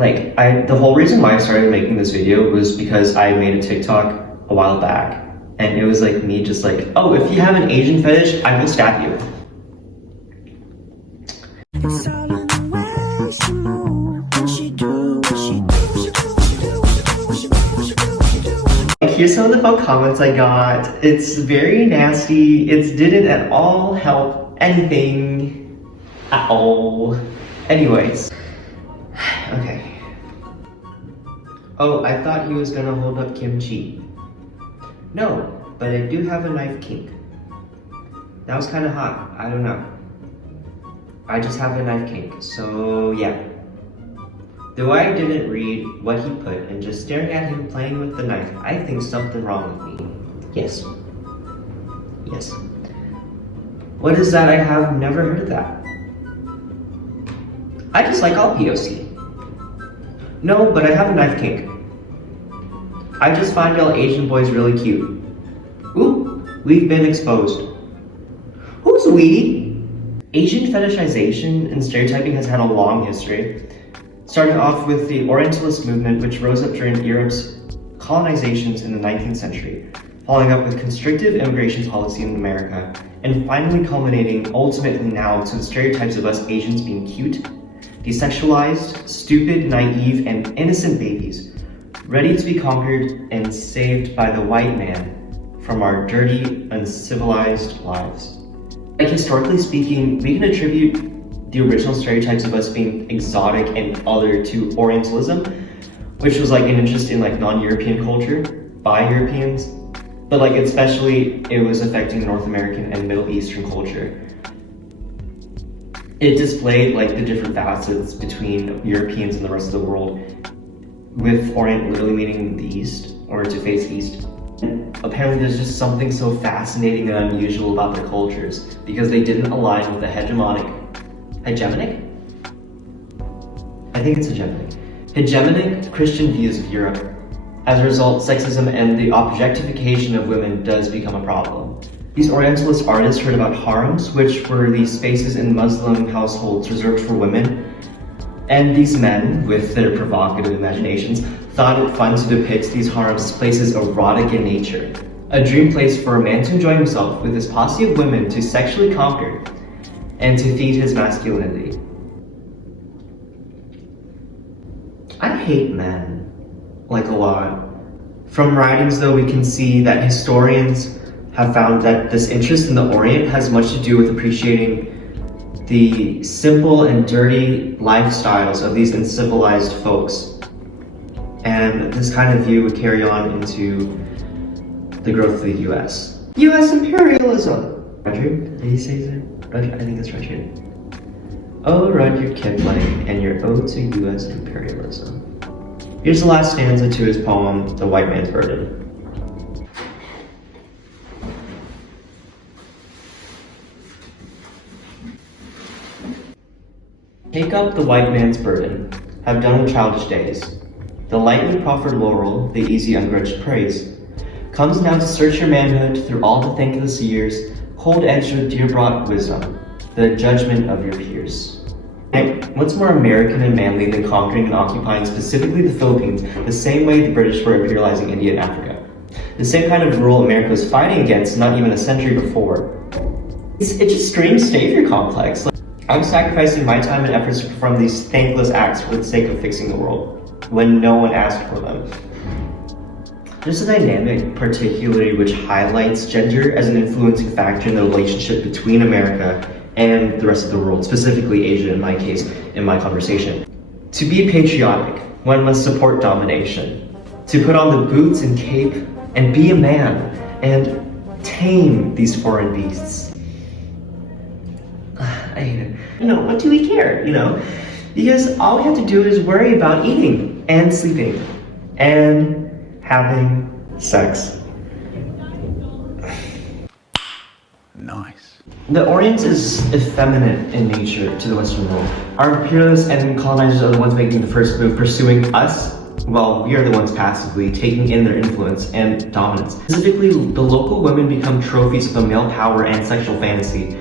The whole reason why I started making this video was because I made a TikTok a while back, and it was like me just like, oh, if you have an Asian fetish, I will stab you. Here's some of the fun comments I got. It's very nasty. It didn't at all help anything at all. Anyways, okay. Oh, I thought he was gonna hold up kimchi. No, but I do have a knife kink. That was kind of hot. I don't know. I just have a knife kink, so yeah. Though I didn't read what he put and just staring at him playing with the knife, I think something wrong with me. Yes. Yes. What is that? I have never heard of that. I just like all POC. No, but I have a knife kink. I just find y'all Asian boys really cute. Ooh, we've been exposed. Who's we? Asian fetishization and stereotyping has had a long history. Starting off with the Orientalist movement, which rose up during Europe's colonizations in the 19th century, following up with constrictive immigration policy in America, and finally culminating ultimately now to the stereotypes of us Asians being cute, desexualized, stupid, naive, and innocent babies, ready to be conquered and saved by the white man from our dirty, uncivilized lives. Like, historically speaking, we can attribute the original stereotypes of us being exotic and other to Orientalism, which was like an interest in like non-European culture by Europeans, but like especially it was affecting North American and Middle Eastern culture. It displayed like the different facets between Europeans and the rest of the world, with Orient literally meaning the East, or to face East. And apparently there's just something so fascinating and unusual about their cultures because they didn't align with the hegemonic Christian views of Europe. As a result, sexism and the objectification of women does become a problem. These Orientalist artists heard about harems, which were these spaces in Muslim households reserved for women. And these men, with their provocative imaginations, thought it fun to depict these harems as places erotic in nature. A dream place for a man to enjoy himself with his posse of women to sexually conquer and to feed his masculinity. I hate men, like a lot. From writings though, we can see that historians have found that this interest in the Orient has much to do with appreciating the simple and dirty lifestyles of these uncivilized folks. And this kind of view would carry on into the growth of the US. US imperialism! Roger, did he say that? Roger, I think that's Roger. Oh, Rudyard Kipling and your ode to US imperialism. Here's the last stanza to his poem, The White Man's Burden. Take up the white man's burden, have done with childish days. The lightly proffered laurel, the easy ungrudged praise, comes now to search your manhood through all the thankless years, cold-edged with dear-brought wisdom, the judgment of your peers. What's more American and manly than conquering and occupying specifically the Philippines the same way the British were imperializing India and Africa? The same kind of rule America was fighting against not even a century before. It just screams savior complex. I'm sacrificing my time and efforts to perform these thankless acts for the sake of fixing the world, when no one asked for them. There's a dynamic particularly which highlights gender as an influencing factor in the relationship between America and the rest of the world, specifically Asia in my case, in my conversation. To be patriotic, one must support domination. To put on the boots and cape and be a man and tame these foreign beasts. I hate it. What do we care, Because all we have to do is worry about eating and sleeping and having sex. Nice. The Orient is effeminate in nature to the Western world. Our imperialists and colonizers are the ones making the first move, pursuing us, while we are the ones passively taking in their influence and dominance. Specifically, the local women become trophies of the male power and sexual fantasy,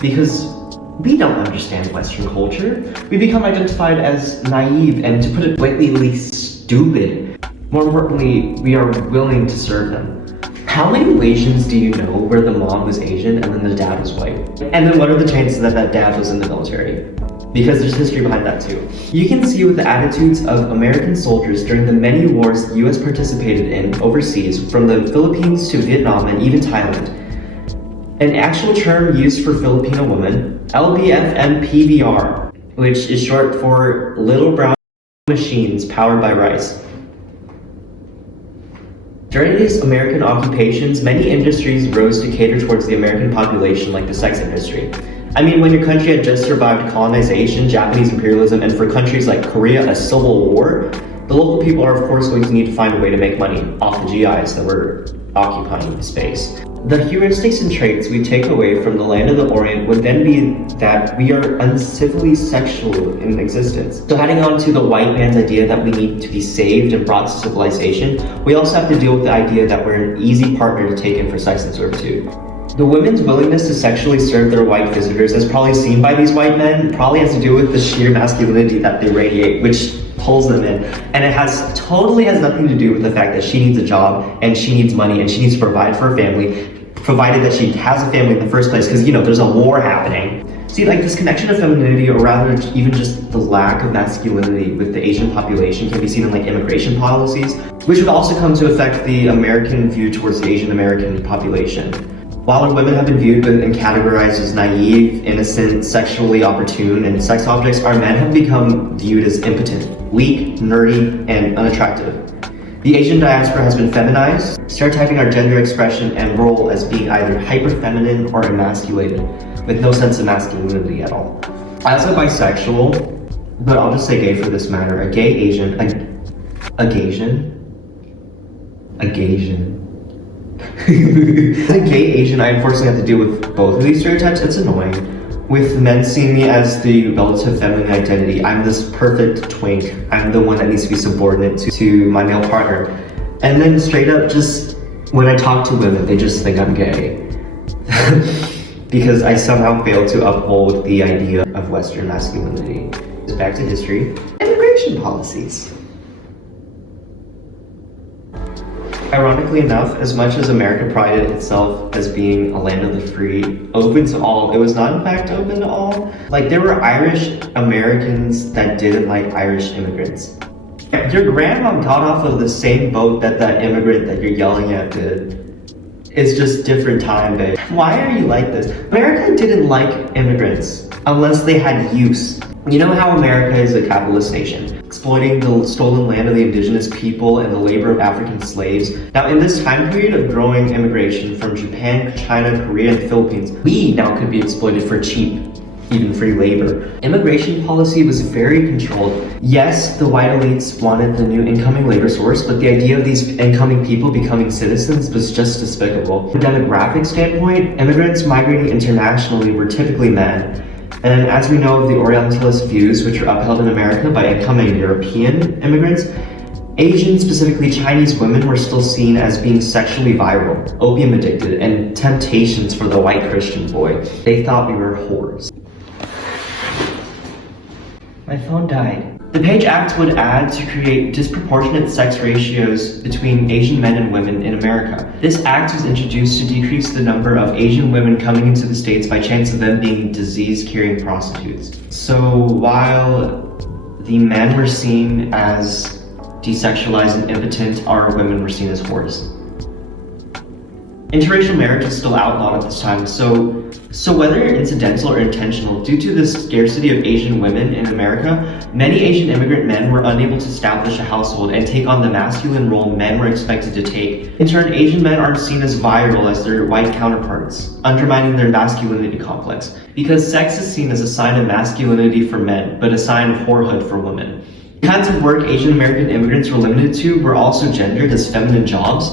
because We don't understand Western culture. We become identified as naive and, to put it blatantly, stupid. More importantly, we are willing to serve them. How many Asians do you know where the mom was Asian and then the dad was white? And then what are the chances that that dad was in the military? Because there's history behind that too. You can see with the attitudes of American soldiers during the many wars the US participated in overseas, from the Philippines to Vietnam and even Thailand. An actual term used for Filipino women, LBFMPBR, which is short for Little Brown Machines Powered by Rice. During these American occupations, many industries rose to cater towards the American population, like the sex industry. I mean, when your country had just survived colonization, Japanese imperialism, and for countries like Korea, a civil war, the local people are of course going to need to find a way to make money off the GIs that were occupying the space. The heuristics and traits we take away from the land of the Orient would then be that we are uncivilly sexual in existence. So adding on to the white man's idea that we need to be saved and brought to civilization, we also have to deal with the idea that we're an easy partner to take in for sex and servitude. The women's willingness to sexually serve their white visitors, as probably seen by these white men, probably has to do with the sheer masculinity that they radiate, which pulls them in. And it totally has nothing to do with the fact that she needs a job and she needs money and she needs to provide for her family, provided that she has a family in the first place, because, you know, there's a war happening. See, like, this connection of femininity, or rather even just the lack of masculinity with the Asian population, can be seen in like immigration policies, which would also come to affect the American view towards the Asian American population. While our women have been viewed and categorized as naive, innocent, sexually opportune, and sex objects, our men have become viewed as impotent, weak, nerdy, and unattractive. The Asian diaspora has been feminized, stereotyping our gender expression and role as being either hyper-feminine or emasculated, with no sense of masculinity at all. As a bisexual, but I'll just say gay for this matter, a gay Asian, a gay Asian, I unfortunately have to deal with both of these stereotypes. It's annoying. With men seeing me as the relative feminine identity, I'm this perfect twink. I'm the one that needs to be subordinate to my male partner. And then straight up, just when I talk to women, they just think I'm gay. Because I somehow failed to uphold the idea of Western masculinity. Back to history, immigration policies. Ironically enough, as much as America prided itself as being a land of the free, open to all, it was not in fact open to all. Like, there were Irish Americans that didn't like Irish immigrants. Your grandma got off of the same boat that that immigrant that you're yelling at did. It's just different time, babe. Why are you like this? America didn't like immigrants unless they had use. You know how America is a capitalist nation, exploiting the stolen land of the indigenous people and the labor of African slaves. Now, in this time period of growing immigration from Japan, China, Korea, and Philippines, we now could be exploited for cheap, even free labor. Immigration policy was very controlled. Yes, the white elites wanted the new incoming labor source, but the idea of these incoming people becoming citizens was just despicable. From a demographic standpoint, immigrants migrating internationally were typically men. And as we know of the Orientalist views, which are upheld in America by incoming European immigrants, Asian, specifically Chinese women, were still seen as being sexually virile, opium addicted, and temptations for the white Christian boy. They thought we were whores. My phone died. The Page Act would add to create disproportionate sex ratios between Asian men and women in America. This act was introduced to decrease the number of Asian women coming into the States by chance of them being disease-carrying prostitutes. So while the men were seen as desexualized and impotent, our women were seen as whores. Interracial marriage is still outlawed at this time, so whether incidental or intentional, due to the scarcity of Asian women in America, many Asian immigrant men were unable to establish a household and take on the masculine role men were expected to take. In turn, Asian men aren't seen as virile as their white counterparts, undermining their masculinity complex, because sex is seen as a sign of masculinity for men, but a sign of whorehood for women. The kinds of work Asian American immigrants were limited to were also gendered as feminine jobs,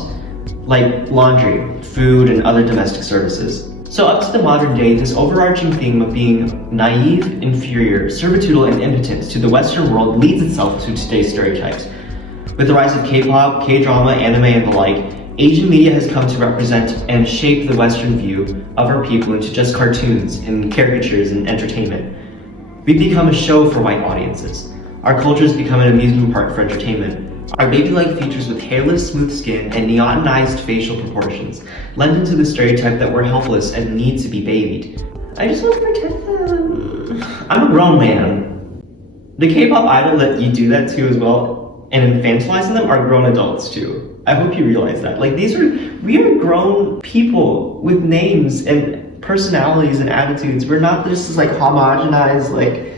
like laundry, food, and other domestic services. So up to the modern day, this overarching theme of being naive, inferior, servitudal, and impotent to the Western world leads itself to today's stereotypes. With the rise of K-pop, K-drama, anime, and the like, Asian media has come to represent and shape the Western view of our people into just cartoons and caricatures and entertainment. We've become a show for white audiences. Our culture has become an amusement park for entertainment. Our baby-like features with hairless, smooth skin and neonized facial proportions lend into the stereotype that we're helpless and need to be babied. I just want to protect them. I'm a grown man. The K-pop idol that you do that to as well and infantilizing them are grown adults too. I hope you realize that. Like we are grown people with names and personalities and attitudes. We're not just like homogenized, like,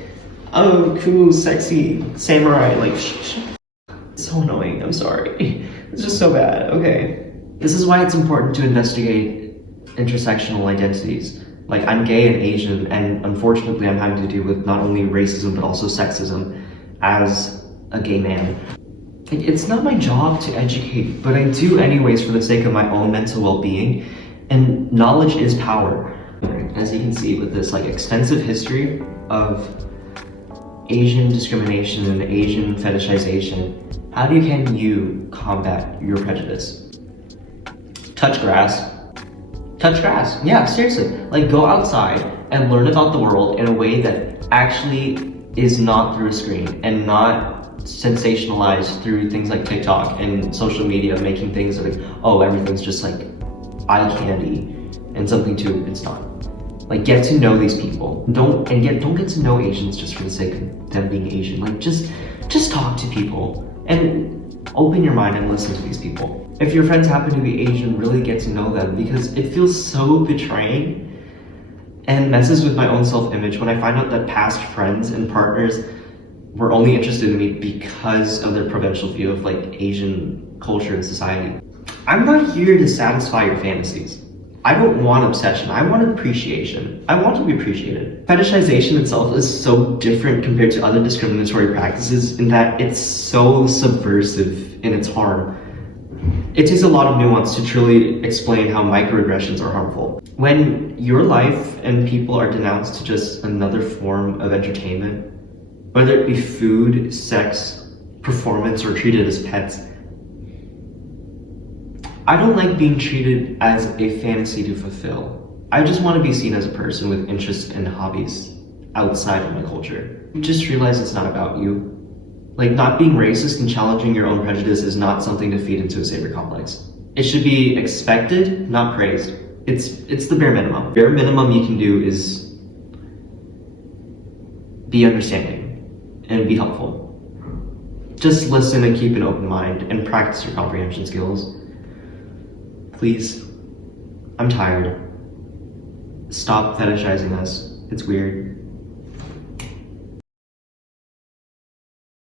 oh, cool, sexy samurai, like, It's so annoying, I'm sorry. It's just so bad, okay. This is why it's important to investigate intersectional identities. Like, I'm gay and Asian, and unfortunately I'm having to deal with not only racism, but also sexism as a gay man. Like, it's not my job to educate, but I do anyways for the sake of my own mental well-being, and knowledge is power. As you can see with this like extensive history of Asian discrimination and Asian fetishization, how can you combat your prejudice? Touch grass. Touch grass. Yeah, seriously. Like, go outside and learn about the world in a way that actually is not through a screen and not sensationalized through things like TikTok and social media, making things like, oh, everything's just like eye candy and something too. It's not. Like, get to know these people. Don't get to know Asians just for the sake of them being Asian. Like, just talk to people and open your mind and listen to these people. If your friends happen to be Asian, really get to know them, because it feels so betraying and messes with my own self-image when I find out that past friends and partners were only interested in me because of their provincial view of like Asian culture and society. I'm not here to satisfy your fantasies. I don't want obsession, I want appreciation. I want to be appreciated. Fetishization itself is so different compared to other discriminatory practices in that it's so subversive in its harm. It takes a lot of nuance to truly explain how microaggressions are harmful. When your life and people are denounced to just another form of entertainment, whether it be food, sex, performance, or treated as pets, I don't like being treated as a fantasy to fulfill. I just want to be seen as a person with interests and hobbies outside of my culture. Just realize it's not about you. Like, not being racist and challenging your own prejudice is not something to feed into a savior complex. It should be expected, not praised. It's the bare minimum. Bare minimum you can do is be understanding and be helpful. Just listen and keep an open mind and practice your comprehension skills. Please, I'm tired. Stop fetishizing us. It's weird.